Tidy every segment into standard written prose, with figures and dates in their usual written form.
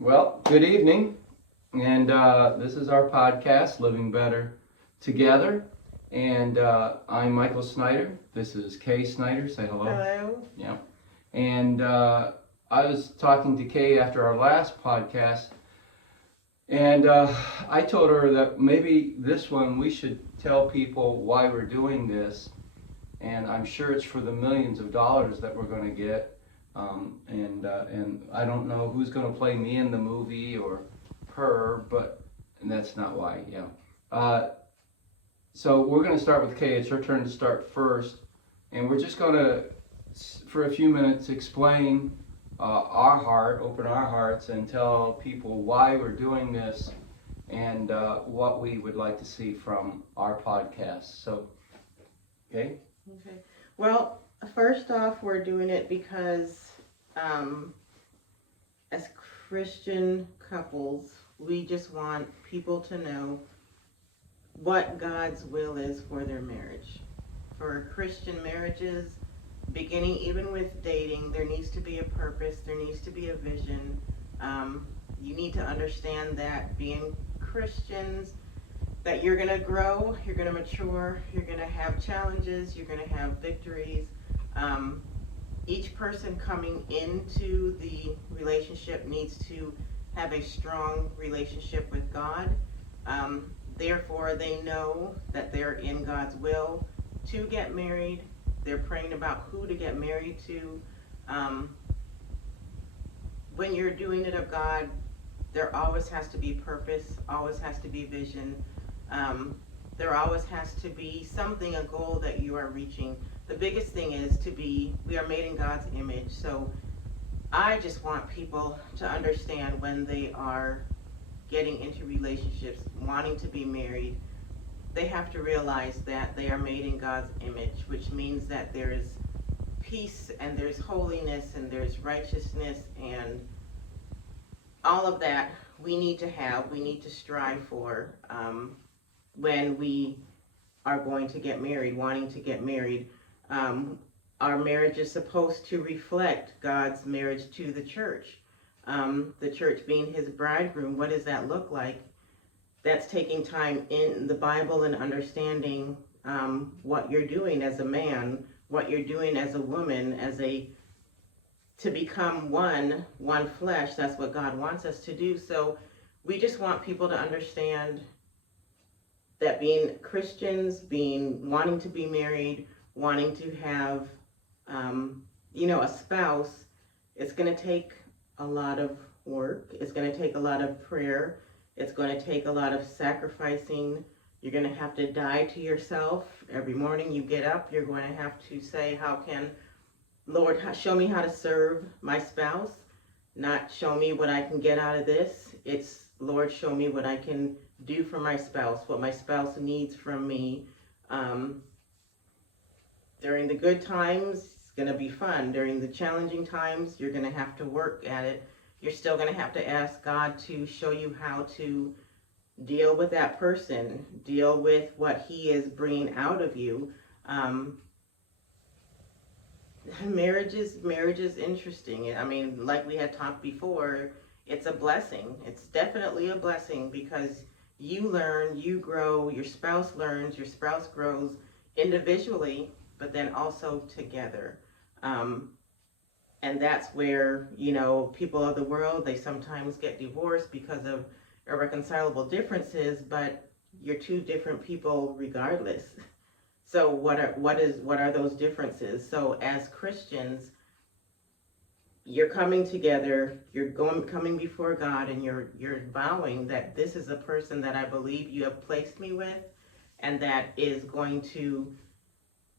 Well, good evening, and this is our podcast, Living Better Together. And I'm Michael Snyder. This is Kay Snyder. Say hello. Hello. Yeah. And I was talking to Kay after our last podcast, and I told her that maybe this one we should tell people why we're doing this. And I'm sure it's for the millions of dollars that we're going to get. And I don't know who's going to play me in the movie or her, but and that's not why. Yeah. So we're going to start with Kay. It's her turn to start first, and we're just going to, for a few minutes, explain our heart, open our hearts, and tell people why we're doing this and what we would like to see from our podcast. So, okay. Okay. Well, first off, we're doing it because as Christian couples, we just want people to know what God's will is for their marriage. For Christian marriages, beginning even with dating, there needs to be a purpose, there needs to be a vision. You need to understand that being Christians, that you're going to grow, you're going to mature, you're going to have challenges, you're going to have victories. Each person coming into the relationship needs to have a strong relationship with God. Therefore, they know that they're in God's will to get married. They're praying about who to get married to. When you're doing it of God, there always has to be purpose, always has to be vision. There always has to be something, a goal that you are reaching. The biggest thing is we are made in God's image. So I just want people to understand when they are getting into relationships, wanting to be married, they have to realize that they are made in God's image, which means that there is peace and there's holiness and there's righteousness and all of that we need to strive for when we are going to get married, wanting to get married. Our marriage is supposed to reflect God's marriage to the church. The church being his bridegroom, what does that look like? That's taking time in the Bible and understanding what you're doing as a man, what you're doing as a woman, to become one flesh. That's what God wants us to do. So we just want people to understand that being Christians, wanting to be married, wanting to have, a spouse, it's going to take a lot of work. It's going to take a lot of prayer. It's going to take a lot of sacrificing. You're going to have to die to yourself. Every morning you get up, you're going to have to say, Lord, show me how to serve my spouse, not show me what I can get out of this. It's, Lord, show me what I can do for my spouse, what my spouse needs from me. During the good times, it's going to be fun. During the challenging times, you're going to have to work at it. You're still going to have to ask God to show you how to deal with that person, deal with what he is bringing out of you. Marriage is interesting. I mean, like we had talked before, it's a blessing. It's definitely a blessing because you learn, you grow, your spouse learns, your spouse grows individually, but then also together. And that's where, people of the world, they sometimes get divorced because of irreconcilable differences, but you're two different people regardless. So what are those differences? So as Christians, you're coming together, coming before God, and you're vowing that this is a person that I believe you have placed me with, and that is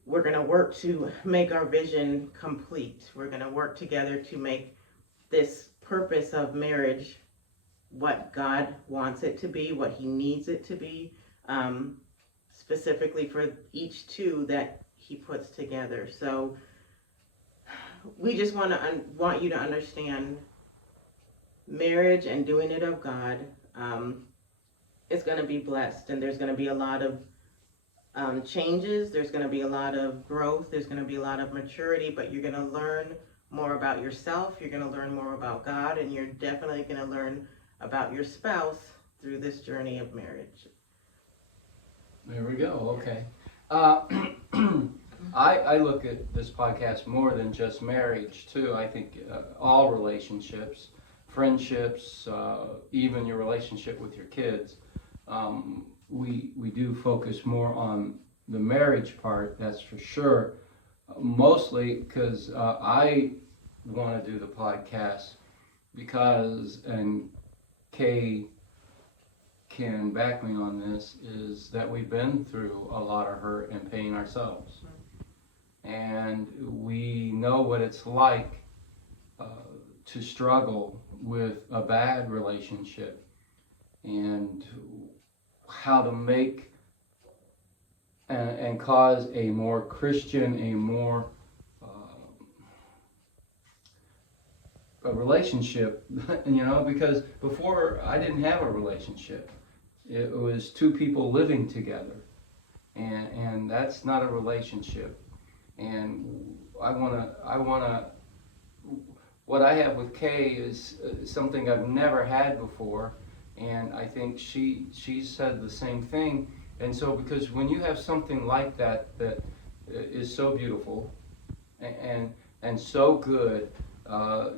we're going to work to make our vision complete. We're going to work together to make this purpose of marriage what God wants it to be, what he needs it to be, specifically for each two that he puts together. So we just want you to understand marriage and doing it of God is going to be blessed, and there's going to be a lot of changes. There's going to be a lot of growth. There's going to be a lot of maturity, but you're going to learn more about yourself, you're going to learn more about God, and you're definitely going to learn about your spouse through this journey of marriage. There we go. Okay. Uh, I look at this podcast more than just marriage too. I think all relationships, friendships, even your relationship with your kids, we do focus more on the marriage part. That's for sure. Mostly because I want to do the podcast because, and Kay can back me on this, is that we've been through a lot of hurt and pain ourselves. And we know what it's like to struggle with a bad relationship and how to make and cause a more Christian, a more a relationship, because before I didn't have a relationship. It was two people living together, and that's not a relationship. And what I have with Kay is something I've never had before, and I think she said the same thing. And so, because when you have something like that is so beautiful and so good,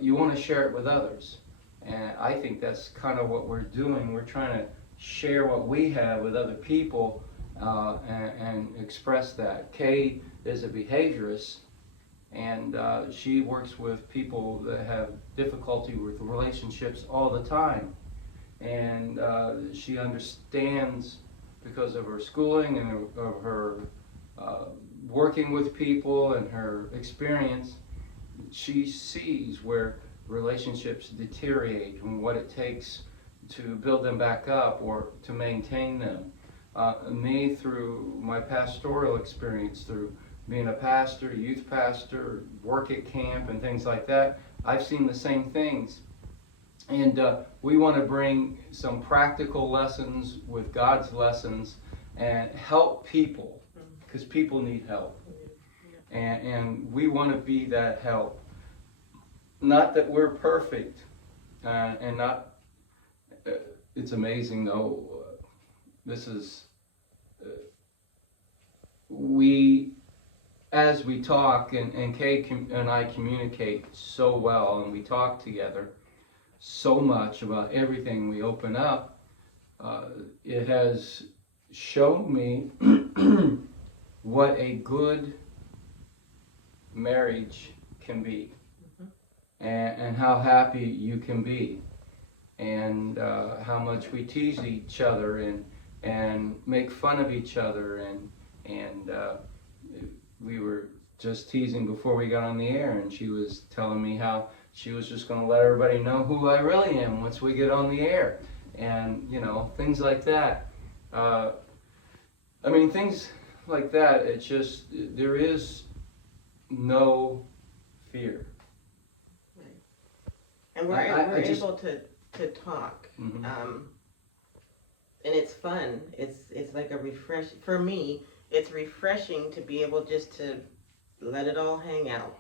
you want to share it with others. And I think that's kind of what we're doing. We're trying to share what we have with other people and express that. Kay is a behaviorist, and she works with people that have difficulty with relationships all the time. And she understands, because of her schooling and of her working with people and her experience, she sees where relationships deteriorate and what it takes to build them back up or to maintain them. Me, through my pastoral experience, through being a pastor, youth pastor, work at camp and things like that, I've seen the same things. And we want to bring some practical lessons with God's lessons and help people, because people need help. And we want to be that help. Not that we're perfect, and not, it's amazing though, this is, as we talk, and Kay and I communicate so well, and we talk together so much about everything we open up, it has shown me what a good marriage can be, and how happy you can be, and how much we tease each other and make fun of each other, and we were just teasing before we got on the air, and she was telling me how she was just going to let everybody know who I really am once we get on the air, and things like that. Things like that. It's just, there is no fear. And we're able to talk, Mm-hmm. And it's fun. It's like a refresh for me. It's refreshing to be able just to let it all hang out,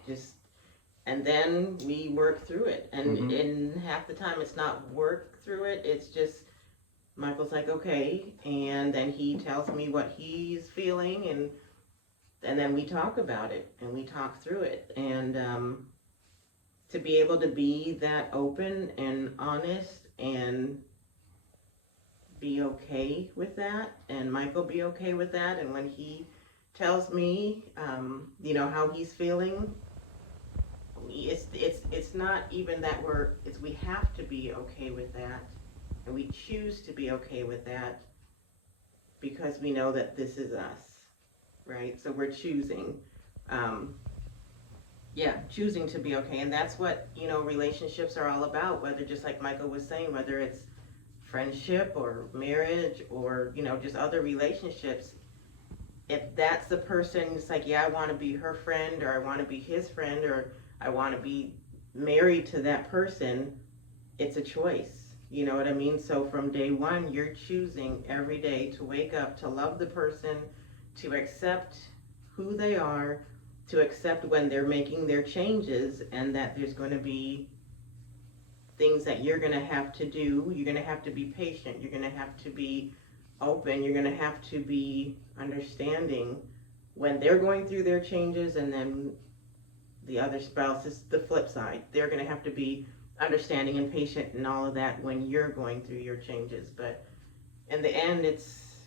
and then we work through it. And Mm-hmm. in half the time, it's not work through it. It's just Michael's like, okay, and then he tells me what he's feeling, and then we talk about it and we talk through it. And to be able to be that open and honest and be okay with that, and Michael be okay with that, and when he tells me how he's feeling, it's not even that we have to be okay with that, and we choose to be okay with that because we know that this is us, right? So we're choosing choosing to be okay. And that's what relationships are all about, whether, just like Michael was saying, whether it's friendship or marriage or just other relationships. If that's the person who's like, yeah, I want to be her friend, or I want to be his friend, or I want to be married to that person, it's a choice. You know what I mean? So from day one, you're choosing every day to wake up, to love the person, to accept who they are, to accept when they're making their changes, and that there's going to be things that you're going to have to do. You're going to have to be patient. You're going to have to be open. You're going to have to be understanding when they're going through their changes, and then the other spouse is the flip side. They're going to have to be understanding and patient and all of that when you're going through your changes. But in the end, it's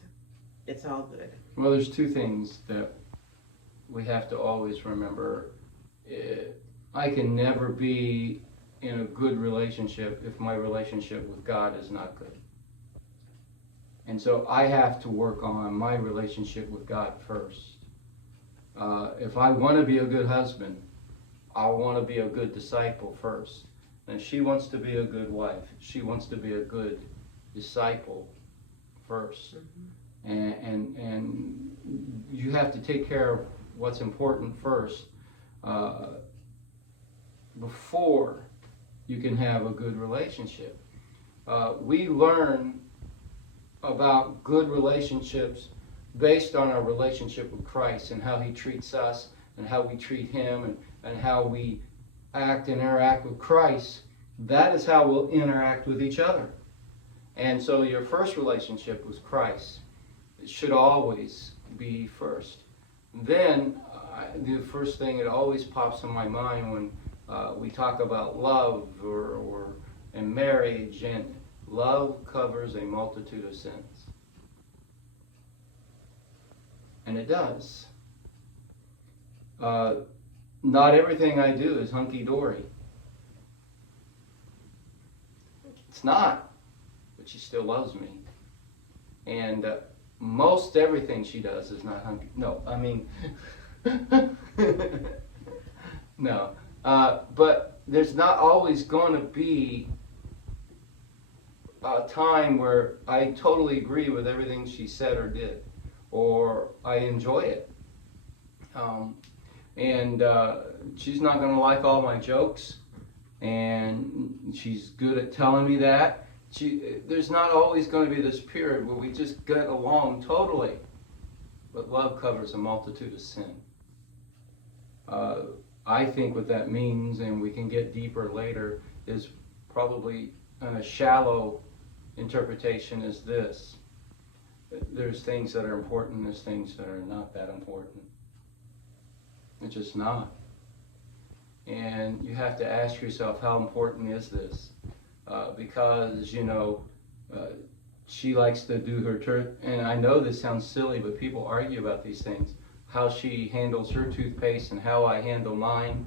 all good. Well, there's two things that we have to always remember. I can never be in a good relationship if my relationship with God is not good. And so I have to work on my relationship with God first. If I want to be a good husband, I want to be a good disciple first. And if she wants to be a good wife, she wants to be a good disciple first. And you have to take care of what's important first before you can have a good relationship. We learn about good relationships based on our relationship with Christ and how He treats us and how we treat Him and how we act and interact with Christ. That is how we'll interact with each other. And so your first relationship with Christ should always be first. Then the first thing that always pops in my mind when we talk about love or in marriage, and love covers a multitude of sins. And it does. Not everything I do is hunky-dory. It's not, but she still loves me. And most everything she does is not hunky. No, I mean, no. But there's not always going to be a time where I totally agree with everything she said or did, or I enjoy it. And she's not going to like all my jokes, and she's good at telling me that. There's not always going to be this period where we just get along totally, but love covers a multitude of sin. I think what that means, and we can get deeper later, is probably a shallow interpretation is this. There's things that are important, there's things that are not that important. It's just not. And you have to ask yourself, how important is this? Because, she likes to do her and I know this sounds silly, but people argue about these things. How she handles her toothpaste and how I handle mine.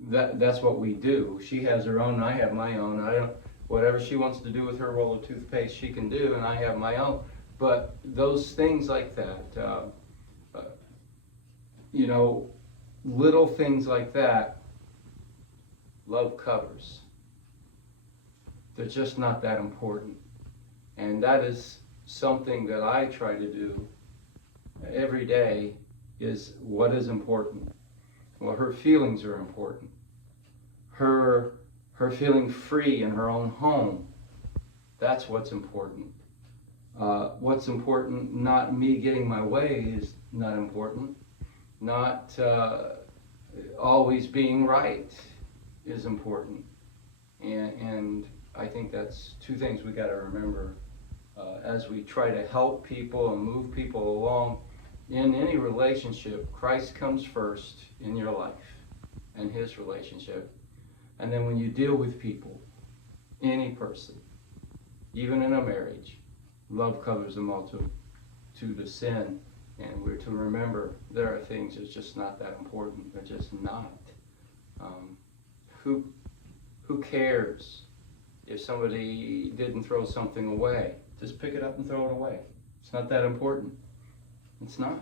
That's what we do. She has her own, I have my own. Whatever she wants to do with her roll of toothpaste, she can do, and I have my own. But those things like that, little things like that, love covers. They're just not that important. And that is something that I try to do every day, is what is important. Well, her feelings are important. Her feeling free in her own home, that's what's important. What's important, not me getting my way, is not important. Not always being right is important. And I think that's two things we got to remember as we try to help people and move people along. In any relationship, Christ comes first in your life and His relationship. And then when you deal with people, any person, even in a marriage, love covers a multitude of sin. And we're to remember there are things that's just not that important. They're just not. Who cares if somebody didn't throw something away? Just pick it up and throw it away. It's not that important. It's not.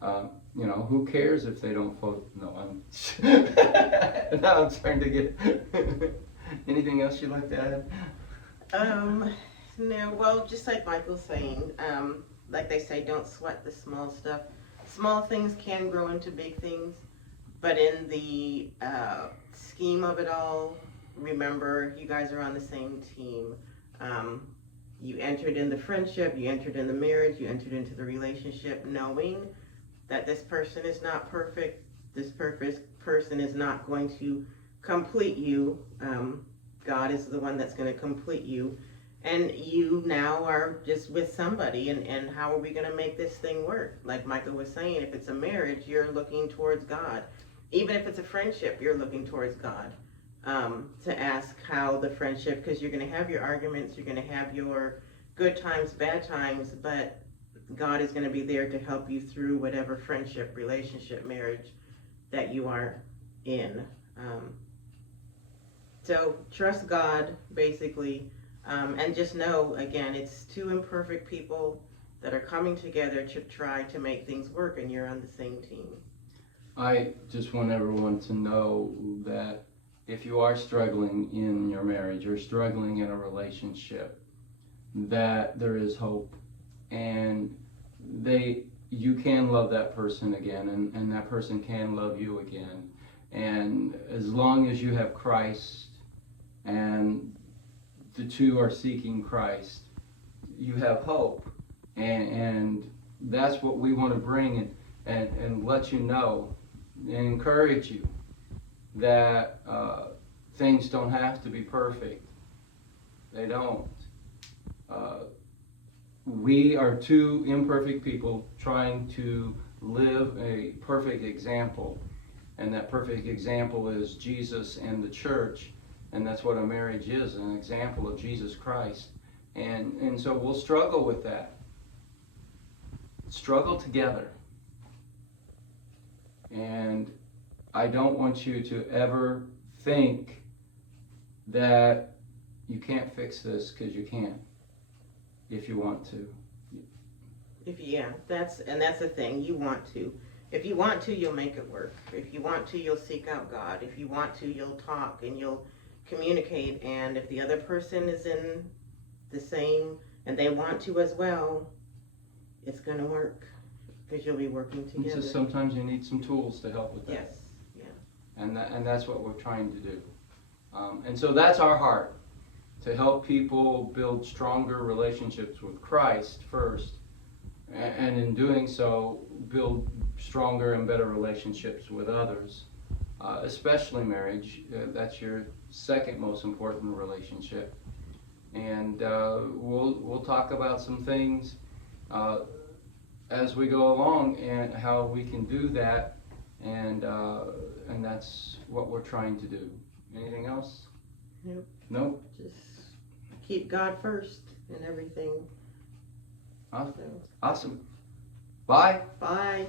Who cares if they don't vote? No, now I'm starting to get. Anything else you'd like to add? No, well, just like Michael's saying, like they say, don't sweat the small stuff. Small things can grow into big things, but in the scheme of it all, remember, you guys are on the same team. You entered in the friendship, you entered in the marriage, you entered into the relationship knowing that this person is not perfect. This person is not going to complete you. God is the one that's going to complete you. And you now are just with somebody, and how are we going to make this thing work? Like Michael was saying, if it's a marriage, you're looking towards God. Even if it's a friendship, you're looking towards God, to ask how the friendship, because you're going to have your arguments, you're going to have your good times, bad times, but God is going to be there to help you through whatever friendship, relationship, marriage that you are in. So trust God, basically, and just know, again, it's two imperfect people that are coming together to try to make things work, and you're on the same team. I just want everyone to know that if you are struggling in your marriage or struggling in a relationship, that there is hope, and you can love that person again, and that person can love you again. And as long as you have Christ and the two are seeking Christ, you have hope. And that's what we want to bring and let you know and encourage you that things don't have to be perfect. They don't. We are two imperfect people trying to live a perfect example. And that perfect example is Jesus and the church. And that's what a marriage is, an example of Jesus Christ. And so we'll struggle with that. Struggle together. And I don't want you to ever think that you can't fix this, because you can, if you want to. That's the thing. You want to. If you want to, you'll make it work. If you want to, you'll seek out God. If you want to, you'll talk and you'll communicate. And if the other person is in the same and they want to as well, it's going to work, because you'll be working together. It's just sometimes you need some tools to help with that. Yes. Yeah. And that's what we're trying to do. And so that's our heart, to help people build stronger relationships with Christ first, and in doing so, build stronger and better relationships with others, especially marriage. That's your second most important relationship. And we'll talk about some things as we go along, and how we can do that, and that's what we're trying to do. Anything else? Nope. Nope. Just keep God first in everything. Awesome. Bye. Bye.